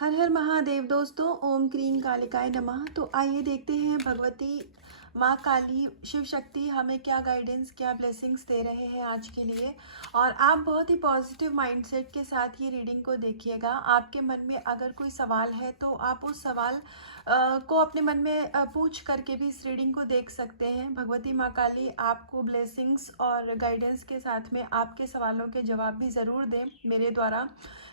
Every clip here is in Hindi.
हर हर महादेव दोस्तों, ओम क्रीम कालिकाय नमः। तो आइए देखते हैं भगवती माँ काली शिव शक्ति हमें क्या गाइडेंस, क्या ब्लेसिंग्स दे रहे हैं आज के लिए। और आप बहुत ही पॉजिटिव माइंडसेट के साथ ये रीडिंग को देखिएगा। आपके मन में अगर कोई सवाल है तो आप उस सवाल को अपने मन में पूछ करके भी इस रीडिंग को देख सकते हैं। भगवती माँ काली आपको ब्लेसिंग्स और गाइडेंस के साथ में आपके सवालों के जवाब भी ज़रूर दें मेरे द्वारा।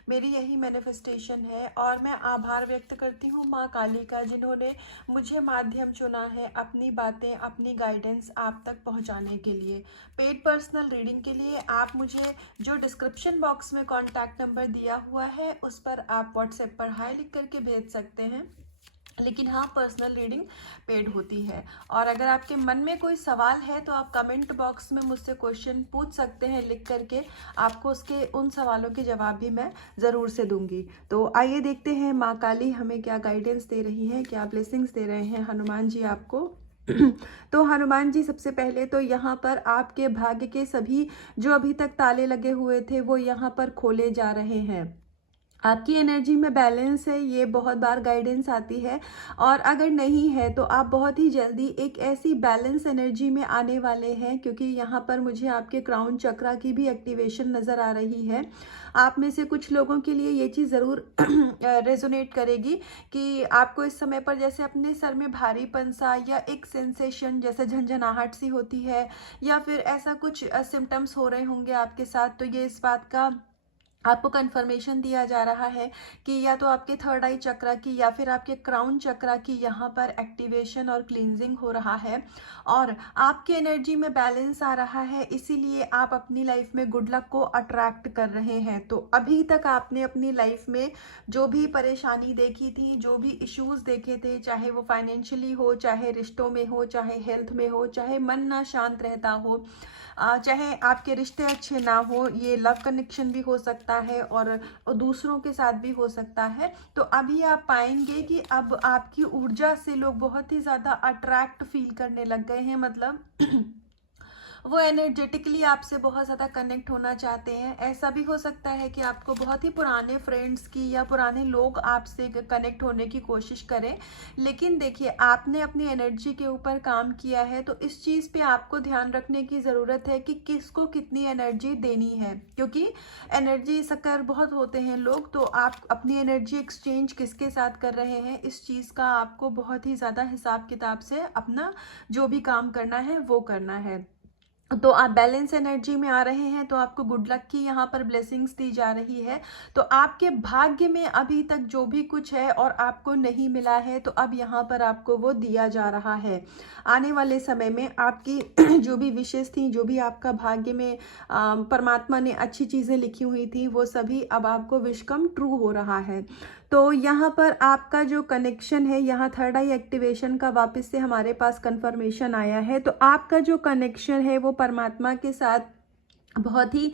मेरी यही मैनिफेस्टेशन है और मैं आभार व्यक्त करती हूँ माँ काली का, जिन्होंने मुझे माध्यम चुना है अपनी बातें, अपनी गाइडेंस आप तक पहुँचाने के लिए। पेड पर्सनल रीडिंग के लिए आप मुझे जो डिस्क्रिप्शन बॉक्स में कॉन्टैक्ट नंबर दिया हुआ है उस पर आप व्हाट्सएप पर हाई लिख करके भेज सकते हैं। लेकिन हाँ, पर्सनल रीडिंग पेड होती है। और अगर आपके मन में कोई सवाल है तो आप कमेंट बॉक्स में मुझसे क्वेश्चन पूछ सकते हैं लिख करके। आपको उसके उन सवालों के जवाब भी मैं ज़रूर से दूंगी। तो आइए देखते हैं माँ काली हमें क्या गाइडेंस दे रही हैं, क्या ब्लेसिंग्स दे रहे हैं हनुमान जी आपको। तो हनुमान जी, सबसे पहले तो यहाँ पर आपके भाग्य के सभी जो अभी तक ताले लगे हुए थे वो यहाँ पर खोले जा रहे हैं। आपकी एनर्जी में बैलेंस है, ये बहुत बार गाइडेंस आती है। और अगर नहीं है तो आप बहुत ही जल्दी एक ऐसी बैलेंस एनर्जी में आने वाले हैं, क्योंकि यहाँ पर मुझे आपके क्राउन चक्रा की भी एक्टिवेशन नज़र आ रही है। आप में से कुछ लोगों के लिए ये चीज़ ज़रूर रेजोनेट करेगी कि आपको इस समय पर जैसे अपने सर में भारीपन सा या एक सेंसेशन जैसे झंझनाहट सी होती है, या फिर ऐसा कुछ सिम्टम्स हो रहे होंगे आपके साथ। तो ये इस बात का आपको कंफर्मेशन दिया जा रहा है कि या तो आपके थर्ड आई चक्रा की या फिर आपके क्राउन चक्रा की यहाँ पर एक्टिवेशन और क्लींजिंग हो रहा है। और आपकी एनर्जी में बैलेंस आ रहा है, इसीलिए आप अपनी लाइफ में गुड लक को अट्रैक्ट कर रहे हैं। तो अभी तक आपने अपनी लाइफ में जो भी परेशानी देखी थी, जो भी इश्यूज देखे थे, चाहे वो फाइनेंशियली हो, चाहे रिश्तों में हो, चाहे हेल्थ में हो, चाहे मन ना शांत रहता हो, चाहे आपके रिश्ते अच्छे ना हो, ये लव कनेक्शन भी हो सकता है और दूसरों के साथ भी हो सकता है। तो अभी आप पाएंगे कि अब आपकी ऊर्जा से लोग बहुत ही ज़्यादा अट्रैक्ट फील करने लग गए हैं। मतलब वो एनर्जेटिकली आपसे बहुत ज़्यादा कनेक्ट होना चाहते हैं। ऐसा भी हो सकता है कि आपको बहुत ही पुराने फ्रेंड्स की या पुराने लोग आपसे कनेक्ट होने की कोशिश करें। लेकिन देखिए, आपने अपनी एनर्जी के ऊपर काम किया है, तो इस चीज़ पे आपको ध्यान रखने की ज़रूरत है कि किसको कितनी एनर्जी देनी है, क्योंकि एनर्जी सकर बहुत होते हैं लोग। तो आप अपनी एनर्जी एक्सचेंज किसके साथ कर रहे हैं, इस चीज़ का आपको बहुत ही ज़्यादा हिसाब किताब से अपना जो भी काम करना है वो करना है। तो आप बैलेंस एनर्जी में आ रहे हैं, तो आपको गुड लक की यहाँ पर ब्लेसिंग्स दी जा रही है। तो आपके भाग्य में अभी तक जो भी कुछ है और आपको नहीं मिला है, तो अब यहाँ पर आपको वो दिया जा रहा है। आने वाले समय में आपकी जो भी विशेष थी, जो भी आपका भाग्य में परमात्मा ने अच्छी चीज़ें लिखी हुई थी, वो सभी अब आपको विश कम ट्रू हो रहा है। तो यहाँ पर आपका जो कनेक्शन है, यहाँ थर्ड आई एक्टिवेशन का वापस से हमारे पास कंफर्मेशन आया है। तो आपका जो कनेक्शन है वो परमात्मा के साथ बहुत ही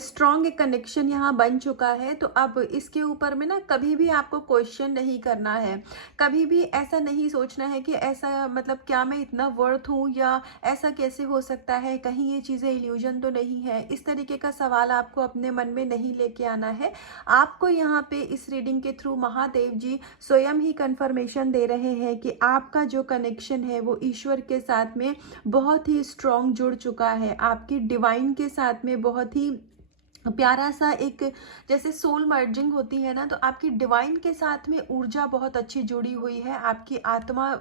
स्ट्रॉन्ग एक कनेक्शन यहाँ बन चुका है। तो अब इसके ऊपर में ना कभी भी आपको क्वेश्चन नहीं करना है, कभी भी ऐसा नहीं सोचना है कि ऐसा मतलब क्या मैं इतना वर्थ हूँ, या ऐसा कैसे हो सकता है, कहीं ये चीज़ें इल्यूजन तो नहीं है। इस तरीके का सवाल आपको अपने मन में नहीं लेके आना है। आपको यहाँ पे इस रीडिंग के थ्रू महादेव जी स्वयं ही कंफर्मेशन दे रहे हैं कि आपका जो कनेक्शन है वो ईश्वर के साथ में बहुत ही स्ट्रॉन्ग जुड़ चुका है। आपकी डिवाइन के साथ में बहुत ही प्यारा सा एक जैसे सोल मर्जिंग होती है ना, तो आपकी डिवाइन के साथ में ऊर्जा बहुत अच्छी जुड़ी हुई है, आपकी आत्मा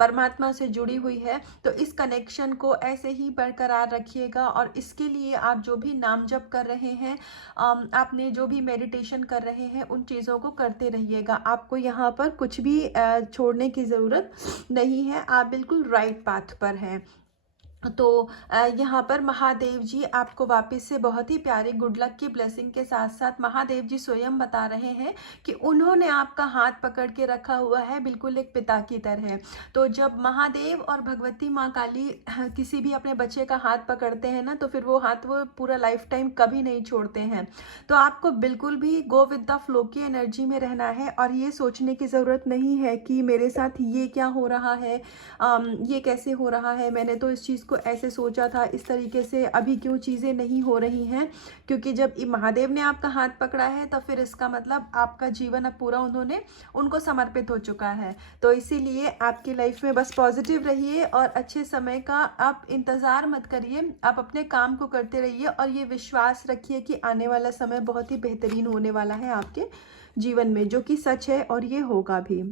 परमात्मा से जुड़ी हुई है। तो इस कनेक्शन को ऐसे ही बरकरार रखिएगा। और इसके लिए आप जो भी नाम जप कर रहे हैं, आपने जो भी मेडिटेशन कर रहे हैं, उन चीज़ों को करते रहिएगा। आपको यहाँ पर कुछ भी छोड़ने की ज़रूरत नहीं है, आप बिल्कुल राइट पाथ पर हैं। तो यहाँ पर महादेव जी आपको वापस से बहुत ही प्यारे गुड लक की ब्लेसिंग के साथ साथ महादेव जी स्वयं बता रहे हैं कि उन्होंने आपका हाथ पकड़ के रखा हुआ है, बिल्कुल एक पिता की तरह। तो जब महादेव और भगवती माँ काली किसी भी अपने बच्चे का हाथ पकड़ते हैं ना, तो फिर वो हाथ वो पूरा लाइफ टाइम कभी नहीं छोड़ते हैं। तो आपको बिल्कुल भी गो विद द फ्लो की एनर्जी में रहना है, और ये सोचने की ज़रूरत नहीं है कि मेरे साथ ये क्या हो रहा है, ये कैसे हो रहा है, मैंने तो इस चीज़ को ऐसे सोचा था, इस तरीके से अभी क्यों चीज़ें नहीं हो रही हैं, क्योंकि जब महादेव ने आपका हाथ पकड़ा है तो फिर इसका मतलब आपका जीवन अब पूरा उन्होंने उनको समर्पित हो चुका है। तो इसीलिए आपकी लाइफ में बस पॉजिटिव रहिए और अच्छे समय का आप इंतज़ार मत करिए, आप अपने काम को करते रहिए और ये विश्वास रखिए कि आने वाला समय बहुत ही बेहतरीन होने वाला है आपके जीवन में, जो कि सच है और ये होगा भी।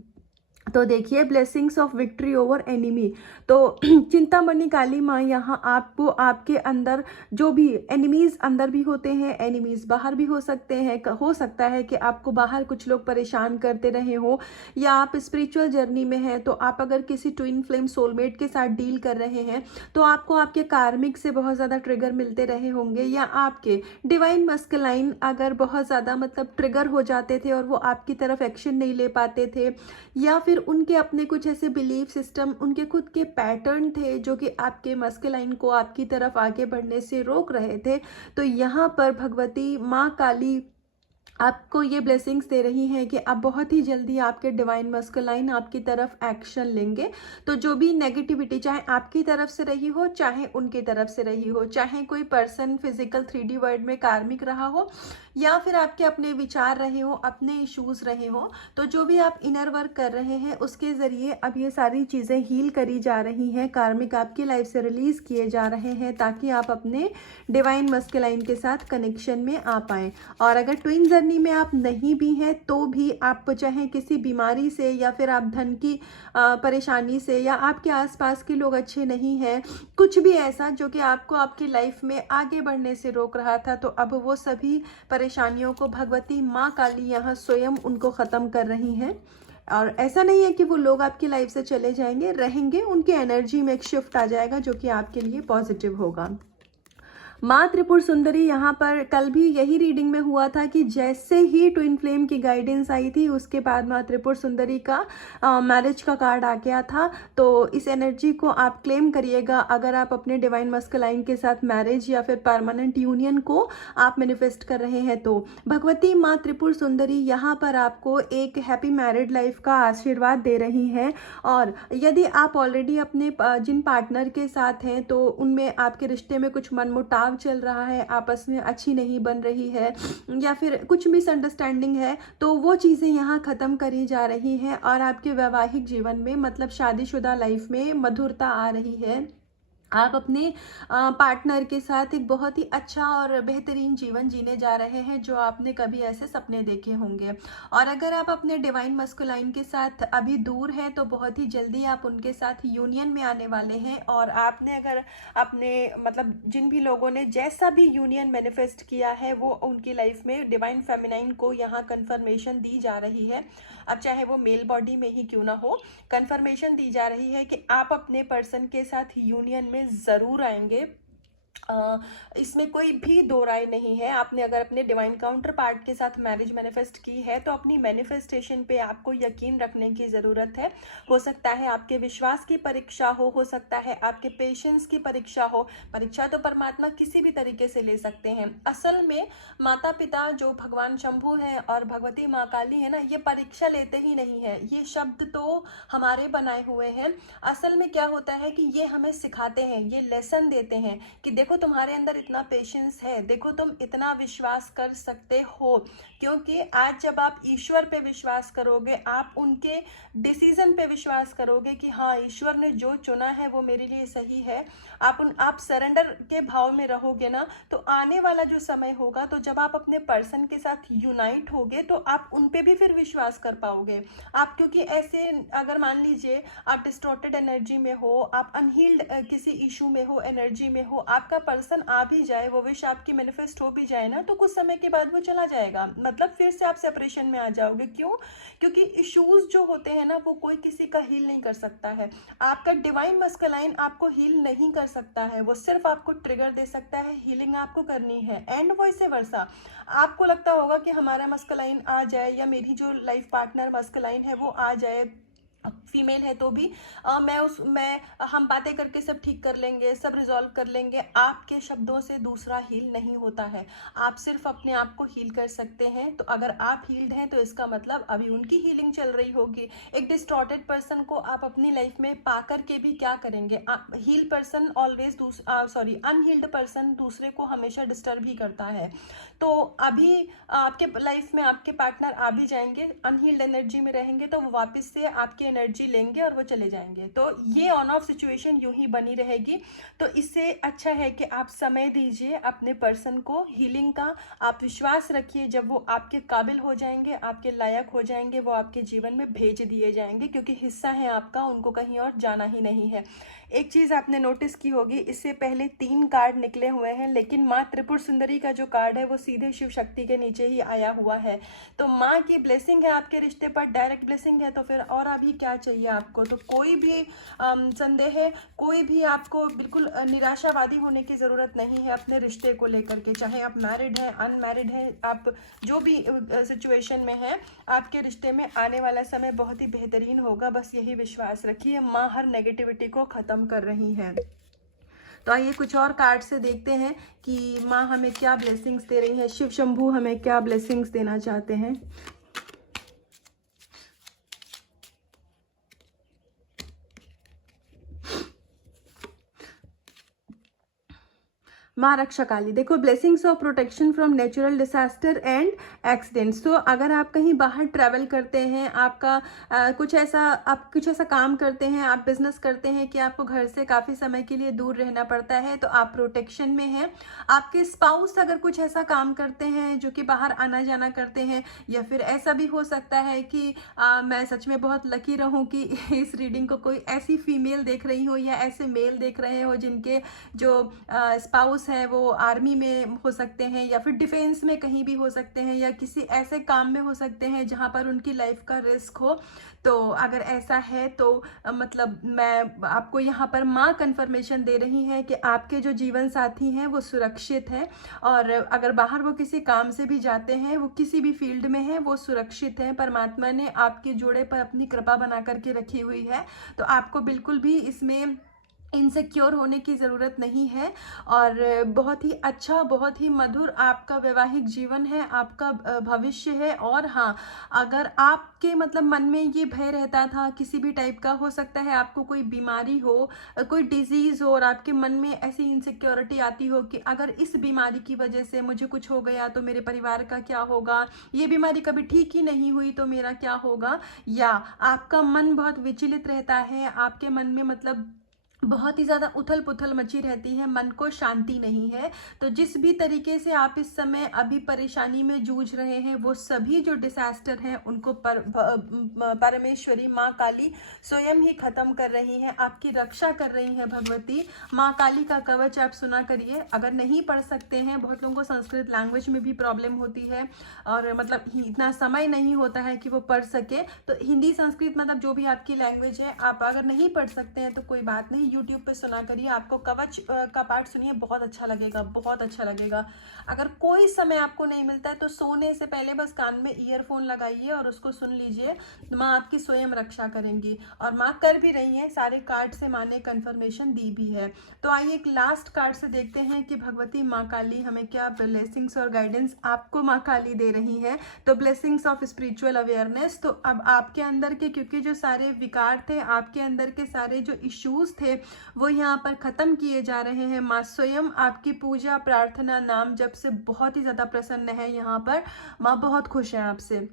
तो देखिए, blessings of victory over enemy. तो चिंतामणि काली माँ यहाँ आपको आपके अंदर जो भी एनिमीज़ अंदर भी होते हैं, एनिमीज़ बाहर भी हो सकते हैं। हो सकता है कि आपको बाहर कुछ लोग परेशान करते रहे हो, या आप स्पिरिचुअल जर्नी में हैं तो आप अगर किसी ट्विन फ्लेम सोलमेट के साथ डील कर रहे हैं तो आपको आपके कार्मिक से बहुत ज़्यादा ट्रिगर मिलते रहे होंगे, या आपके डिवाइन मस्कुलाइन अगर बहुत ज़्यादा मतलब ट्रिगर हो जाते थे और वो आपकी तरफ एक्शन नहीं ले पाते थे, या फिर उनके अपने कुछ ऐसे बिलीफ सिस्टम, उनके खुद के पैटर्न थे जो कि आपके मस्कुलाइन को आपकी तरफ आगे बढ़ने से रोक रहे थे। तो यहाँ पर भगवती माँ काली आपको ये ब्लेसिंग्स दे रही हैं कि अब बहुत ही जल्दी आपके डिवाइन मस्कुलाइन आपकी तरफ एक्शन लेंगे। तो जो भी नेगेटिविटी चाहे आपकी तरफ से रही हो, चाहे उनकी तरफ से रही हो, चाहे कोई पर्सन फिजिकल 3D वर्ल्ड में कार्मिक रहा हो, या फिर आपके अपने विचार रहे हो, अपने इश्यूज रहे हो, तो जो भी आप इनर वर्क कर रहे हैं उसके ज़रिए अब ये सारी चीज़ें हील करी जा रही हैं, कार्मिक आपकी लाइफ से रिलीज़ किए जा रहे हैं, ताकि आप अपने डिवाइन मस्कुलाइन के साथ कनेक्शन में आ पाएँ। और अगर ट्विन जर्नी में आप नहीं भी हैं तो भी आप चाहे किसी बीमारी से, या फिर आप धन की परेशानी से, या आपके आसपास के लोग अच्छे नहीं हैं, कुछ भी ऐसा जो कि आपको आपकी लाइफ में आगे बढ़ने से रोक रहा था, तो अब वो सभी परेशानियों को भगवती माँ काली यहाँ स्वयं उनको ख़त्म कर रही हैं। और ऐसा नहीं है कि वो लोग आपकी लाइफ से चले जाएंगे, रहेंगे, उनकी एनर्जी में एक शिफ्ट आ जाएगा जो कि आपके लिए पॉजिटिव होगा। माँ त्रिपुर सुंदरी यहाँ पर कल भी यही रीडिंग में हुआ था कि जैसे ही ट्विन फ्लेम की गाइडेंस आई थी उसके बाद माँ त्रिपुर सुंदरी का मैरिज का कार्ड आ गया था। तो इस एनर्जी को आप क्लेम करिएगा अगर आप अपने डिवाइन मस्कुलाइन के साथ मैरिज या फिर परमानेंट यूनियन को आप मैनिफेस्ट कर रहे हैं। तो भगवती माँ त्रिपुर सुंदरी यहाँ पर आपको एक हैप्पी मैरिड लाइफ का आशीर्वाद दे रही हैं। और यदि आप ऑलरेडी अपने जिन पार्टनर के साथ हैं तो उनमें आपके रिश्ते में कुछ मनमुटाव चल रहा है, आपस में अच्छी नहीं बन रही है, या फिर कुछ मिसअंडरस्टैंडिंग है, तो वो चीज़ें यहाँ ख़त्म करी जा रही हैं और आपके वैवाहिक जीवन में मतलब शादीशुदा लाइफ में मधुरता आ रही है। आप अपने पार्टनर के साथ एक बहुत ही अच्छा और बेहतरीन जीवन जीने जा रहे हैं जो आपने कभी ऐसे सपने देखे होंगे। और अगर आप अपने डिवाइन मस्कुलाइन के साथ अभी दूर हैं तो बहुत ही जल्दी आप उनके साथ यूनियन में आने वाले हैं। और आपने अगर अपने मतलब जिन भी लोगों ने जैसा भी यूनियन मैनिफेस्ट किया है वो उनकी लाइफ में डिवाइन फेमिनाइन को यहाँ कन्फर्मेशन दी जा रही है। अब चाहे वो मेल बॉडी में ही क्यों ना हो, कन्फर्मेशन दी जा रही है कि आप अपने पर्सन के साथ यूनियन में ज़रूर आएंगे। इसमें कोई भी दो राय नहीं है। आपने अगर अपने डिवाइन काउंटर पार्ट के साथ मैरिज मैनिफेस्ट की है तो अपनी मैनिफेस्टेशन पे आपको यकीन रखने की ज़रूरत है। हो सकता है आपके विश्वास की परीक्षा हो सकता है आपके पेशेंस की परीक्षा हो। परीक्षा तो परमात्मा किसी भी तरीके से ले सकते हैं। असल में माता पिता जो भगवान शंभू हैं और भगवती माँ काली है ना, ये परीक्षा लेते ही नहीं है। ये शब्द तो हमारे बनाए हुए हैं। असल में क्या होता है कि ये हमें सिखाते हैं, ये लेसन देते हैं कि देखो तुम्हारे अंदर इतना पेशेंस है, देखो तुम इतना विश्वास कर सकते हो। क्योंकि आज जब आप ईश्वर पे विश्वास करोगे, आप उनके डिसीजन पे विश्वास करोगे कि हाँ ईश्वर ने जो चुना है वो मेरे लिए सही है, आप सरेंडर के भाव में रहोगे ना, तो आने वाला जो समय होगा तो जब आप अपने पर्सन के साथ यूनाइट होगे तो आप उन पे भी फिर विश्वास कर पाओगे। आप क्योंकि ऐसे अगर मान लीजिए आप डिस्टॉर्टेड एनर्जी में हो, आप अनहील्ड किसी इशू में हो, एनर्जी में हो, आपका पर्सन आ भी जाए, वो विश आपकी मैनिफेस्ट हो भी जाए ना, तो कुछ समय के बाद वो चला जाएगा। मतलब फिर से आप सेपरेशन में आ जाओगे। क्यों? क्योंकि इश्यूज जो होते हैं ना वो कोई किसी का हील नहीं कर सकता है। आपका डिवाइन मस्कुलाइन आपको हील नहीं कर सकता है, वो सिर्फ आपको ट्रिगर दे सकता है। हीलिंग आपको करनी है एंड वैसे वर्सा। आपको लगता होगा कि हमारा मस्कुलाइन आ जाए या मेरी जो लाइफ पार्टनर मस्कुलाइन है वो आ जाए, फीमेल है तो भी हम बातें करके सब ठीक कर लेंगे, सब रिजॉल्व कर लेंगे। आपके शब्दों से दूसरा हील नहीं होता है, आप सिर्फ अपने आप को हील कर सकते हैं। तो अगर आप हील्ड हैं तो इसका मतलब अभी उनकी हीलिंग चल रही होगी। एक डिस्टॉर्टेड पर्सन को आप अपनी लाइफ में पा करके भी क्या करेंगे? Heal person always unhealed person दूसरे को हमेशा डिस्टर्ब ही करता है। तो अभी आपके लाइफ में आपके पार्टनर आ भी जाएंगे, अनहील्ड एनर्जी में रहेंगे, तो वो वापस से आपकी एनर्जी लेंगे और वो चले जाएंगे। तो ये ऑन ऑफ सिचुएशन यूं ही बनी रहेगी। तो इससे अच्छा है कि आप समय दीजिए अपने पर्सन को हीलिंग का। आप विश्वास रखिए, जब वो आपके काबिल हो जाएंगे, आपके लायक हो जाएंगे, वो आपके जीवन में भेज दिए जाएंगे, क्योंकि हिस्सा है आपका, उनको कहीं और जाना ही नहीं है। एक चीज़ आपने नोटिस की होगी, इससे पहले 3 कार्ड निकले हुए हैं, लेकिन माँ त्रिपुर सुंदरी का जो कार्ड है वो सीधे शिव शक्ति के नीचे ही आया हुआ है। तो माँ की ब्लेसिंग है आपके रिश्ते पर, डायरेक्ट ब्लेसिंग है। तो फिर और अभी क्या चाहिए आपको? तो कोई भी संदेह है, कोई भी आपको बिल्कुल निराशावादी होने की ज़रूरत नहीं है अपने रिश्ते को लेकर के। चाहे आप मैरिड हैं, अनमैरिड हैं, आप जो भी सिचुएशन में हैं, आपके रिश्ते में आने वाला समय बहुत ही बेहतरीन होगा। बस यही विश्वास रखिए, माँ हर नेगेटिविटी को ख़त्म कर रही हैं। तो आइए कुछ और कार्ड से देखते हैं कि माँ हमें क्या ब्लेसिंग्स दे रही है, शिव शंभू हमें क्या ब्लेसिंग्स देना चाहते हैं। माँ रक्षा काली, देखो blessings of protection from natural disaster and accidents. तो अगर आप कहीं बाहर ट्रैवल करते हैं, आपका कुछ ऐसा काम करते हैं, आप बिजनेस करते हैं कि आपको घर से काफ़ी समय के लिए दूर रहना पड़ता है, तो आप प्रोटेक्शन में हैं। आपके स्पाउस अगर कुछ ऐसा काम करते हैं जो कि बाहर आना जाना करते हैं, या फिर ऐसा भी हो सकता है कि मैं सच में बहुत लकी रहूं कि इस रीडिंग को कोई ऐसी फीमेल देख रही हो या ऐसे मेल देख रहे हो जिनके जो स्पाउस है वो आर्मी में हो सकते हैं, या फिर डिफेंस में कहीं भी हो सकते हैं, या किसी ऐसे काम में हो सकते हैं जहां पर उनकी लाइफ का रिस्क हो। तो अगर ऐसा है तो मतलब मैं आपको यहाँ पर माँ कन्फर्मेशन दे रही हैं कि आपके जो जीवन साथी हैं वो सुरक्षित हैं, और अगर बाहर वो किसी काम से भी जाते हैं, वो किसी भी फील्ड में हैं, वो सुरक्षित हैं। परमात्मा ने आपके जोड़े पर अपनी कृपा बना करके रखी हुई है, तो आपको बिल्कुल भी इसमें इनसिक्योर होने की ज़रूरत नहीं है। और बहुत ही अच्छा, बहुत ही मधुर आपका वैवाहिक जीवन है, आपका भविष्य है। और हाँ, अगर आपके मतलब मन में ये भय रहता था किसी भी टाइप का, हो सकता है आपको कोई बीमारी हो, कोई डिजीज़ हो, और आपके मन में ऐसी इनसिक्योरिटी आती हो कि अगर इस बीमारी की वजह से मुझे कुछ हो गया तो मेरे परिवार का क्या होगा, ये बीमारी कभी ठीक ही नहीं हुई तो मेरा क्या होगा, या आपका मन बहुत विचलित रहता है, आपके मन में मतलब बहुत ही ज़्यादा उथल पुथल मची रहती है, मन को शांति नहीं है। तो जिस भी तरीके से आप इस समय अभी परेशानी में जूझ रहे हैं, वो सभी जो डिसास्टर हैं उनको परमेश्वरी माँ काली स्वयं ही खत्म कर रही हैं, आपकी रक्षा कर रही हैं। भगवती माँ काली का कवच आप सुना करिए। अगर नहीं पढ़ सकते हैं, बहुत लोगों को संस्कृत लैंग्वेज में भी प्रॉब्लम होती है और मतलब इतना समय नहीं होता है कि वो पढ़ सके, तो हिंदी संस्कृत मतलब जो भी आपकी लैंग्वेज है, आप अगर नहीं पढ़ सकते हैं तो कोई बात नहीं, यूट्यूब पे सुना करिए। आपको कवच का पाठ सुनिए, बहुत अच्छा लगेगा, बहुत अच्छा लगेगा। अगर कोई समय आपको नहीं मिलता है तो सोने से पहले बस कान में ईयरफोन लगाइए और उसको सुन लीजिए। माँ आपकी स्वयं रक्षा करेंगी, और माँ कर भी रही हैं। सारे कार्ड से माँ ने कन्फर्मेशन दी भी है। तो आइए एक लास्ट कार्ड से देखते हैं कि भगवती माँ काली हमें क्या ब्लेसिंग्स और गाइडेंस आपको माँ काली दे रही है। तो ब्लेसिंग्स ऑफ स्पिरिचुअल अवेयरनेस। तो अब आपके अंदर के, क्योंकि जो सारे विकार थे, आपके अंदर के सारे जो इश्यूज थे वो यहाँ पर ख़त्म किए जा रहे हैं। माँ स्वयं आपकी पूजा, प्रार्थना, नाम जप से बहुत ही ज़्यादा प्रसन्न है। यहाँ पर माँ बहुत खुश है आपसे,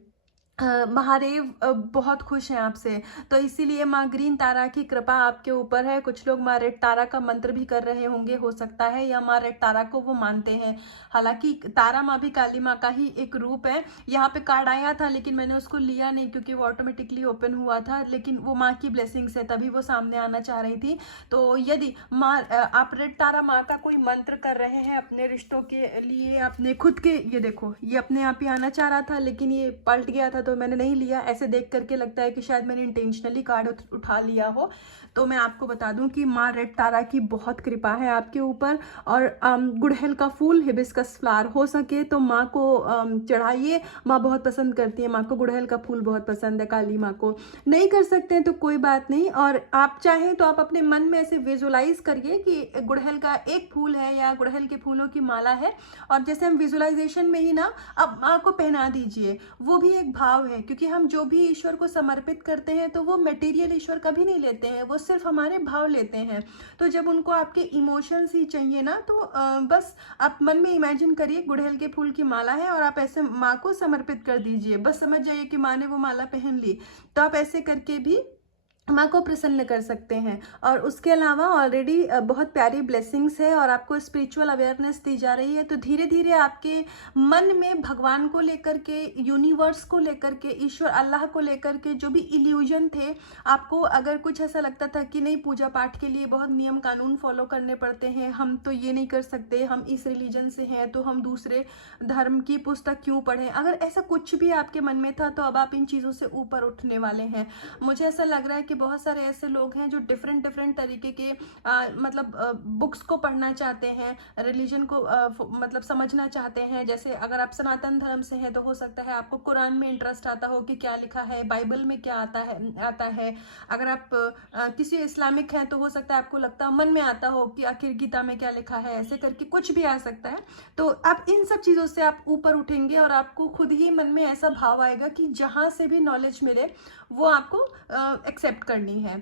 महादेव बहुत खुश हैं आपसे। तो इसीलिए माँ ग्रीन तारा की कृपा आपके ऊपर है। कुछ लोग माँ रेड तारा का मंत्र भी कर रहे होंगे, हो सकता है, या माँ रेड तारा को वो मानते हैं। हालांकि तारा माँ भी काली माँ का ही एक रूप है। यहाँ पे कार्ड आया था लेकिन मैंने उसको लिया नहीं क्योंकि वो ऑटोमेटिकली ओपन हुआ था, लेकिन वो माँ की ब्लेसिंग्स है, तभी वो सामने आना चाह रही थी। तो यदि माँ आप रेड तारा माँ का कोई मंत्र कर रहे हैं अपने रिश्तों के लिए, अपने खुद के, ये देखो ये अपने आप ही आना चाह रहा था लेकिन ये पलट गया था, तो मैंने नहीं लिया, ऐसे देख करके लगता है कि शायद मैंने इंटेंशनली कार्ड उठा लिया हो। तो मैं आपको बता दूं कि माँ रेड तारा की बहुत कृपा है आपके ऊपर। और गुड़हल का फूल, हिबिस्कस फ्लावर हो सके तो माँ को चढ़ाइए। माँ बहुत पसंद करती है, माँ को गुड़हल का फूल बहुत पसंद है काली माँ को। नहीं कर सकते हैं तो कोई बात नहीं, और आप चाहें तो आप अपने मन में ऐसे विजुलाइज करिए कि गुड़हल का एक फूल है या गुड़हल के फूलों की माला है, और जैसे हम विजुलाइजेशन में ही ना अब माँ को पहना दीजिए। वो भी एक भाव है, क्योंकि हम जो भी ईश्वर को समर्पित करते हैं तो वो मटेरियल ईश्वर कभी नहीं लेते हैं, वो सिर्फ हमारे भाव लेते हैं। तो जब उनको आपके इमोशंस ही चाहिए ना, तो बस आप मन में इमेजिन करिए गुड़हल के फूल की माला है और आप ऐसे माँ को समर्पित कर दीजिए। बस समझ जाइए कि माँ ने वो माला पहन ली। तो आप ऐसे करके भी माँ को प्रसन्न कर सकते हैं। और उसके अलावा ऑलरेडी बहुत प्यारी ब्लेसिंग्स है और आपको स्पिरिचुअल अवेयरनेस दी जा रही है। तो धीरे धीरे आपके मन में भगवान को लेकर के, यूनिवर्स को लेकर के, ईश्वर अल्लाह को लेकर के जो भी इल्यूजन थे, आपको अगर कुछ ऐसा लगता था कि नहीं पूजा पाठ के लिए बहुत नियम कानून फॉलो करने पड़ते हैं, हम तो ये नहीं कर सकते, हम इस रिलीजन से हैं तो हम दूसरे धर्म की पुस्तक क्यों पढ़ें, अगर ऐसा कुछ भी आपके मन में था तो अब आप इन चीज़ों से ऊपर उठने वाले हैं। मुझे ऐसा लग रहा है कि बहुत सारे ऐसे लोग हैं जो डिफरेंट तरीके के मतलब बुक्स को पढ़ना चाहते हैं, रिलीजन को मतलब समझना चाहते हैं। जैसे अगर आप सनातन धर्म से हैं तो हो सकता है आपको कुरान में इंटरेस्ट आता हो कि क्या लिखा है, बाइबल में क्या आता है। अगर आप किसी इस्लामिक हैं तो हो सकता है आपको लगता मन में आता हो कि आखिर गीता में क्या लिखा है, ऐसे करके कुछ भी आ सकता है। तो आप इन सब चीज़ों से आप ऊपर उठेंगे और आपको खुद ही मन में ऐसा भाव आएगा कि जहाँ से भी नॉलेज मिले वो आपको एक्सेप्ट करनी है।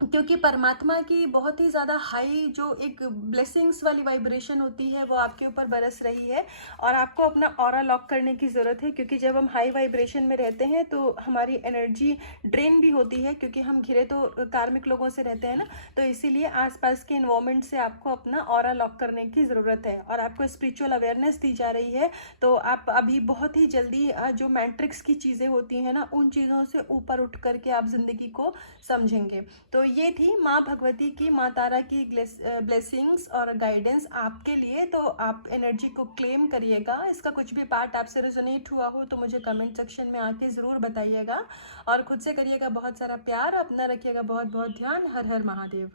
क्योंकि परमात्मा की बहुत ही ज़्यादा हाई जो एक ब्लेसिंग्स वाली वाइब्रेशन होती है वो आपके ऊपर बरस रही है। और आपको अपना ऑरा लॉक करने की ज़रूरत है, क्योंकि जब हम हाई वाइब्रेशन में रहते हैं तो हमारी एनर्जी ड्रेन भी होती है, क्योंकि हम घिरे तो कार्मिक लोगों से रहते हैं ना। तो इसीलिए आसपास के इन्वायरमेंट से आपको अपना ऑरा लॉक करने की ज़रूरत है। और आपको स्पिरिचुअल अवेयरनेस दी जा रही है, तो आप अभी बहुत ही जल्दी जो मैट्रिक्स की चीज़ें होती हैं ना, उन चीज़ों से ऊपर उठ करके आप ज़िंदगी को समझेंगे। तो ये थी माँ भगवती की, माँ तारा की ब्लेसिंग्स और गाइडेंस आपके लिए। तो आप एनर्जी को क्लेम करिएगा। इसका कुछ भी पार्ट आपसे रेजोनेट हुआ हो तो मुझे कमेंट सेक्शन में आके ज़रूर बताइएगा। और खुद से करिएगा बहुत सारा प्यार, अपना रखिएगा बहुत बहुत ध्यान। हर हर महादेव।